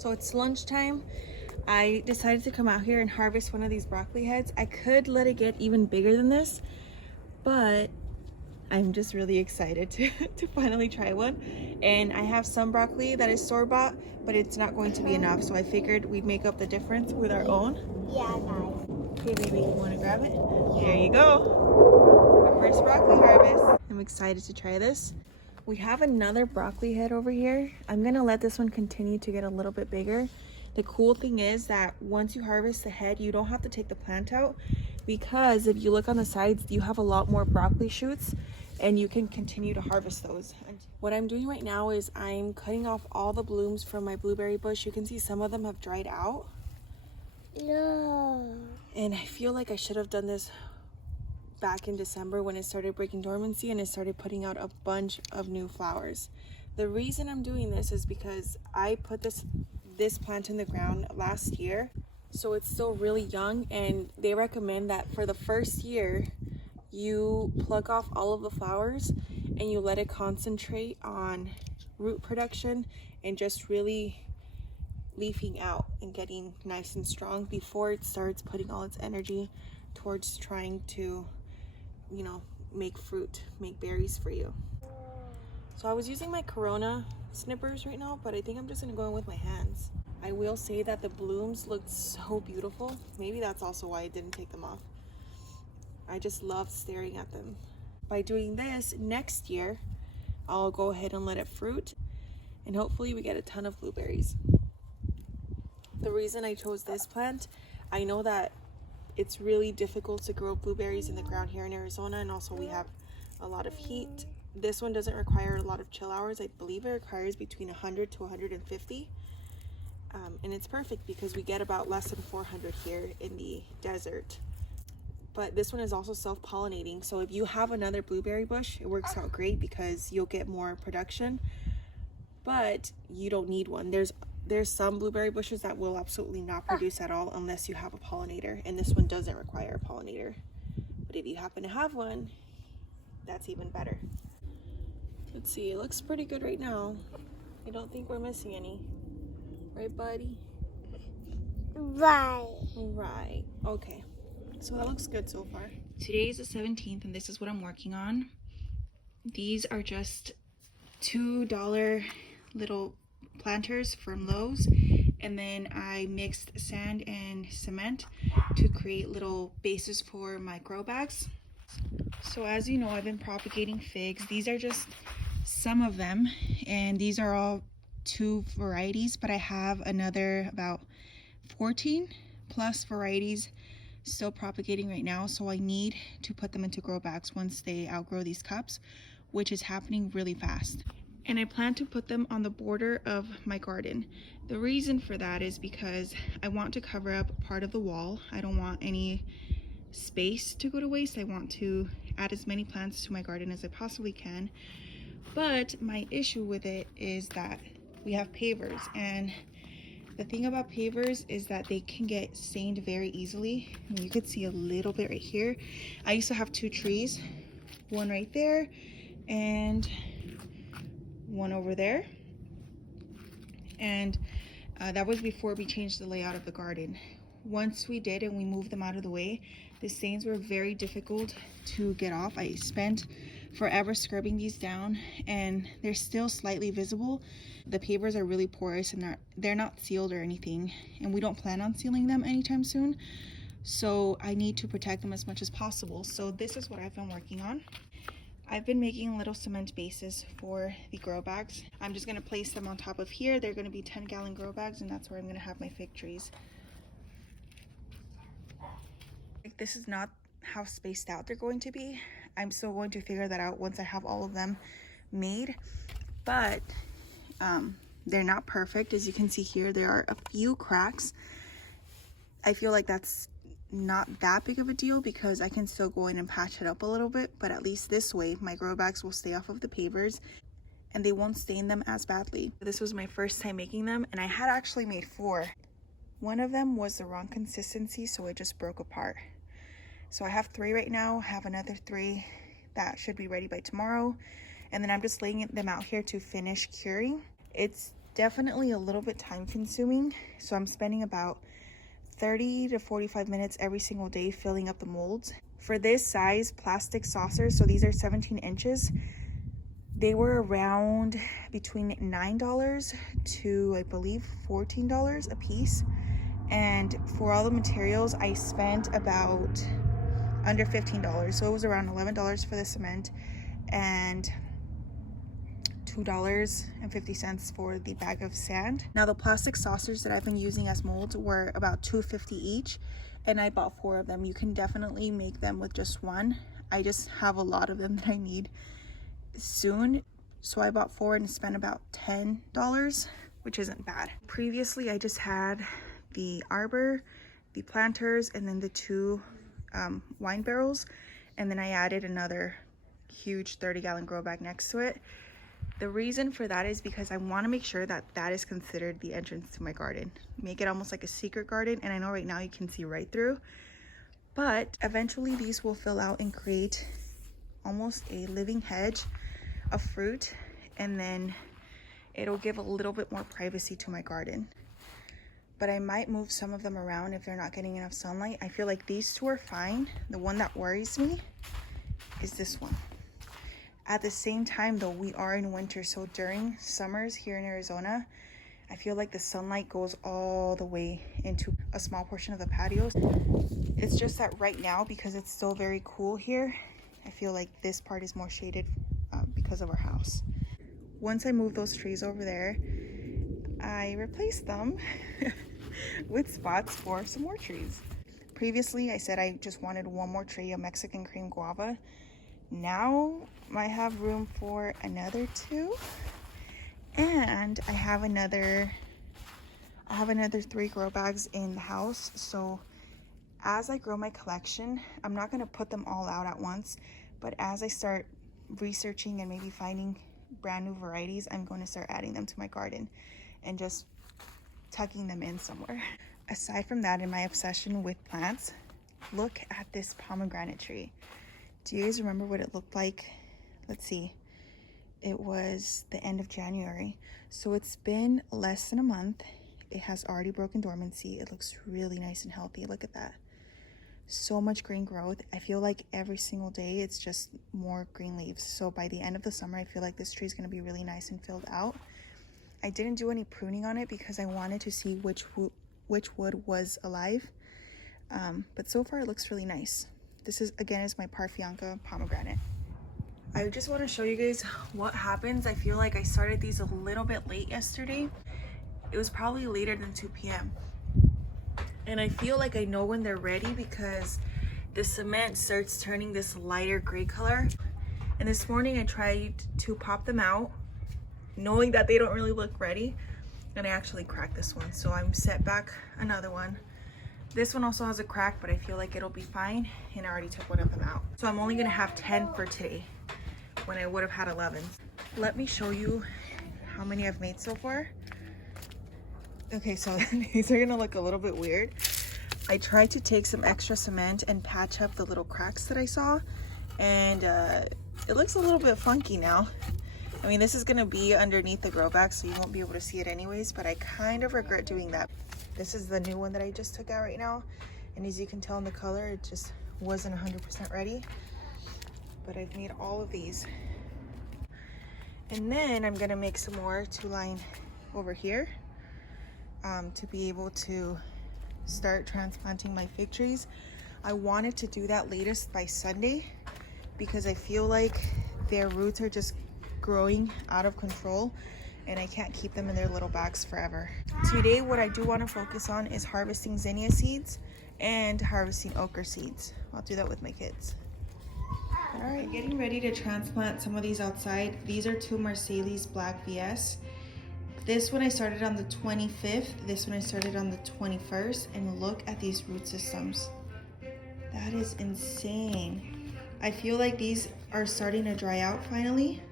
So it's lunchtime. I decided to come out here and harvest one of these broccoli heads. I could let it get even bigger than this, but I'm just really excited to finally try one. And I have some broccoli that is store-bought, but it's not going to be enough. So I figured we'd make up the difference with our own. Yeah, guys. Okay, baby, you want to grab it? Yeah. Here you go. Our first broccoli harvest. I'm excited to try this. We have another broccoli head over here. I'm gonna let this one continue to get a little bit bigger. The cool thing is that once you harvest the head, you don't have to take the plant out, because if you look on the sides, you have a lot more broccoli shoots and you can continue to harvest those. What I'm doing right now is I'm cutting off all the blooms from my blueberry bush. You can see some of them have dried out. No. And I feel like I should have done this back in December when it started breaking dormancy and it started putting out a bunch of new flowers. The reason I'm doing this is because I put this plant in the ground last year, so it's still really young, and they recommend that for the first year you pluck off all of the flowers and you let it concentrate on root production and just really leafing out and getting nice and strong before it starts putting all its energy towards trying to, you know, make fruit, make berries for you. So I was using my Corona snippers right now, but I think I'm just gonna go in with my hands. I will say that the blooms looked so beautiful. Maybe that's also why I didn't take them off. I just love staring at them. By doing this, next year, I'll go ahead and let it fruit, and hopefully we get a ton of blueberries. The reason I chose this plant, I know that it's really difficult to grow blueberries in the ground here in Arizona, and also we have a lot of heat. This one doesn't require a lot of chill hours. I believe it requires between 100 to 150. And it's perfect because we get about less than 400 here in the desert. But this one is also self-pollinating, so if you have another blueberry bush, it works out great because you'll get more production, but you don't need one. There's some blueberry bushes that will absolutely not produce at all unless you have a pollinator, and this one doesn't require a pollinator. But if you happen to have one, that's even better. Let's see, it looks pretty good right now. I don't think we're missing any. Right, buddy? Right. Okay. So that looks good so far. Today is the 17th, and this is what I'm working on. These are just $2 little planters from Lowe's, and then I mixed sand and cement to create little bases for my grow bags. So as you know, I've been propagating figs. These are just some of them, and these are all 2 varieties, but I have another about 14 plus varieties still propagating right now, so I need to put them into grow bags once they outgrow these cups, which is happening really fast. And I plan to put them on the border of my garden. The reason for that is because I want to cover up part of the wall. I don't want any space to go to waste. I want to add as many plants to my garden as I possibly can. But my issue with it is that we have pavers, and the thing about pavers is that they can get stained very easily. And you could see a little bit right here. I used to have 2 trees, one right there and one over there, and that was before we changed the layout of the garden. Once we did and we moved them out of the way, the stains were very difficult to get off. I spent forever scrubbing these down, and they're still slightly visible. The pavers are really porous, and they're not sealed or anything, and we don't plan on sealing them anytime soon, so I need to protect them as much as possible. So this is what I've been working on. I've been making little cement bases for the grow bags. I'm just going to place them on top of here. They're going to be 10-gallon grow bags, and that's where I'm going to have my fig trees. This is not how spaced out they're going to be. I'm still going to figure that out once I have all of them made, but they're not perfect. As you can see here, there are a few cracks. I feel like that's not that big of a deal because I can still go in and patch it up a little bit, but at least this way my grow bags will stay off of the pavers and they won't stain them as badly. This was my first time making them, and I had actually made 4. One of them was the wrong consistency, so it just broke apart. So I have 3 right now. I have another 3 that should be ready by tomorrow, and then I'm just laying them out here to finish curing. It's definitely a little bit time consuming. So I'm spending about 30 to 45 minutes every single day filling up the molds. For this size plastic saucers, so these are 17 inches, they were around between $9 to I believe $14 a piece. And for all the materials, I spent about under $15. So it was around $11 for the cement and $2.50 for the bag of sand. Now the plastic saucers that I've been using as molds were about $2.50 each, and I bought 4 of them. You can definitely make them with just one. I just have a lot of them that I need soon, so I bought 4 and spent about $10, which isn't bad. Previously I just had the arbor, the planters, and then the 2 wine barrels, and then I added another huge 30-gallon grow bag next to it. The reason for that is because I want to make sure that that is considered the entrance to my garden. Make it almost like a secret garden, and I know right now you can see right through, but eventually these will fill out and create almost a living hedge of fruit, and then it'll give a little bit more privacy to my garden. But I might move some of them around if they're not getting enough sunlight. I feel like these 2 are fine. The one that worries me is this one. At the same time though, we are in winter, so during summers here in Arizona, I feel like the sunlight goes all the way into a small portion of the patios. It's just that right now, because it's still very cool here, I feel like this part is more shaded because of our house. Once I move those trees over there, I replace them with spots for some more trees. Previously, I said I just wanted one more tree, a Mexican cream guava. Now I have room for another 2, and I have another 3 grow bags in the house. So as I grow my collection, I'm not going to put them all out at once, but as I start researching and maybe finding brand new varieties, I'm going to start adding them to my garden and just tucking them in somewhere. Aside from that, in my obsession with plants, look at this pomegranate tree. Do you guys remember what it looked like? Let's see. It was the end of January. So it's been less than a month. It has already broken dormancy. It looks really nice and healthy. Look at that. So much green growth. I feel like every single day it's just more green leaves. So by the end of the summer, I feel like this tree is going to be really nice and filled out. I didn't do any pruning on it because I wanted to see which wood was alive. But so far it looks really nice. This is my Parfianca pomegranate. I just want to show you guys what happens. I feel like I started these a little bit late yesterday. It was probably later than 2 p.m. And I feel like I know when they're ready because the cement starts turning this lighter gray color. And this morning I tried to pop them out, knowing that they don't really look ready. And I actually cracked this one. So I'm set back another one. This one also has a crack, but I feel like it'll be fine, and I already took one of them out. So I'm only gonna have 10 for today when I would have had 11. Let me show you how many I've made so far. Okay, so these are gonna look a little bit weird. I tried to take some extra cement and patch up the little cracks that I saw, and it looks a little bit funky now. I mean, this is gonna be underneath the grow bag, so you won't be able to see it anyways, but I kind of regret doing that. This is the new one that I just took out right now, and as you can tell in the color, it just wasn't 100% ready. But I've made all of these. And then I'm gonna make some more to line over here to be able to start transplanting my fig trees. I wanted to do that latest by Sunday because I feel like their roots are just growing out of control, and I can't keep them in their little bags forever. Today, what I do want to focus on is harvesting zinnia seeds and harvesting ochre seeds. I'll do that with my kids. All right, getting ready to transplant some of these outside. These are 2 Marsalis Black VS. This one I started on the 25th. This one I started on the 21st. And look at these root systems. That is insane. I feel like these are starting to dry out finally.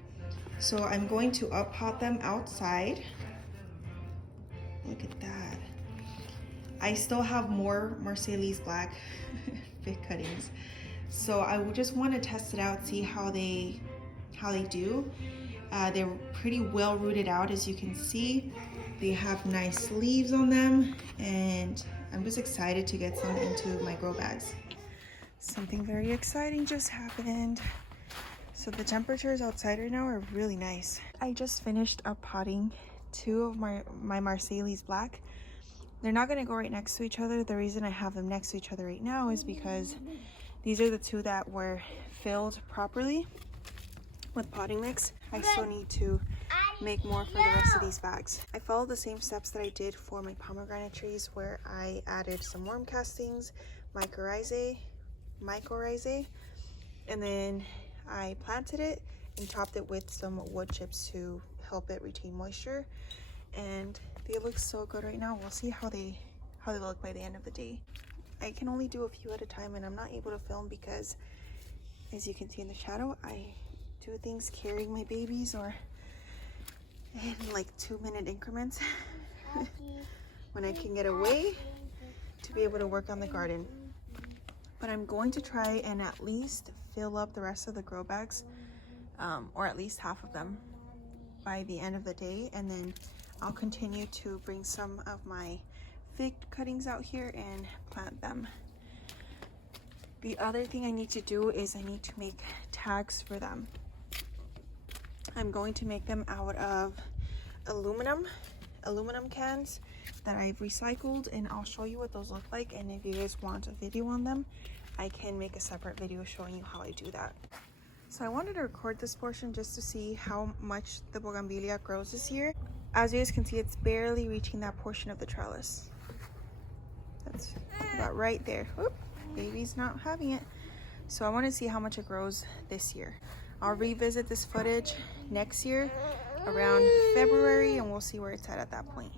So I'm going to up pot them outside. Look at that. I still have more Marsalis Black fig cuttings. So I just want to test it out, see how they do. They're pretty well rooted out, as you can see. They have nice leaves on them, and I'm just excited to get some into my grow bags. Something very exciting just happened. So the temperatures outside right now are really nice. I just finished up potting 2 of my Marseilles black. They're not gonna go right next to each other. The reason I have them next to each other right now is because these are the 2 that were filled properly with potting mix. I still need to make more for the rest of these bags. I followed the same steps that I did for my pomegranate trees, where I added some worm castings, mycorrhizae, and then I planted it and topped it with some wood chips to help it retain moisture. And they look so good right now. We'll see how they look by the end of the day. I can only do a few at a time, and I'm not able to film because, as you can see in the shadow, I do things carrying my babies or in like 2-minute increments when I can get away to be able to work on the garden. But I'm going to try and at least fill up the rest of the grow bags, or at least half of them, by the end of the day, and then I'll continue to bring some of my fig cuttings out here and plant them. The other thing I need to do is I need to make tags for them. I'm going to make them out of aluminum cans that I've recycled, and I'll show you what those look like. And if you guys want a video on them, I can make a separate video showing you how I do that. So I wanted to record this portion just to see how much the bougainvillea grows this year. As you guys can see, it's barely reaching that portion of the trellis. That's about right there. Whoop, baby's not having it. So I want to see how much it grows this year. I'll revisit this footage next year around February, and we'll see where it's at that point.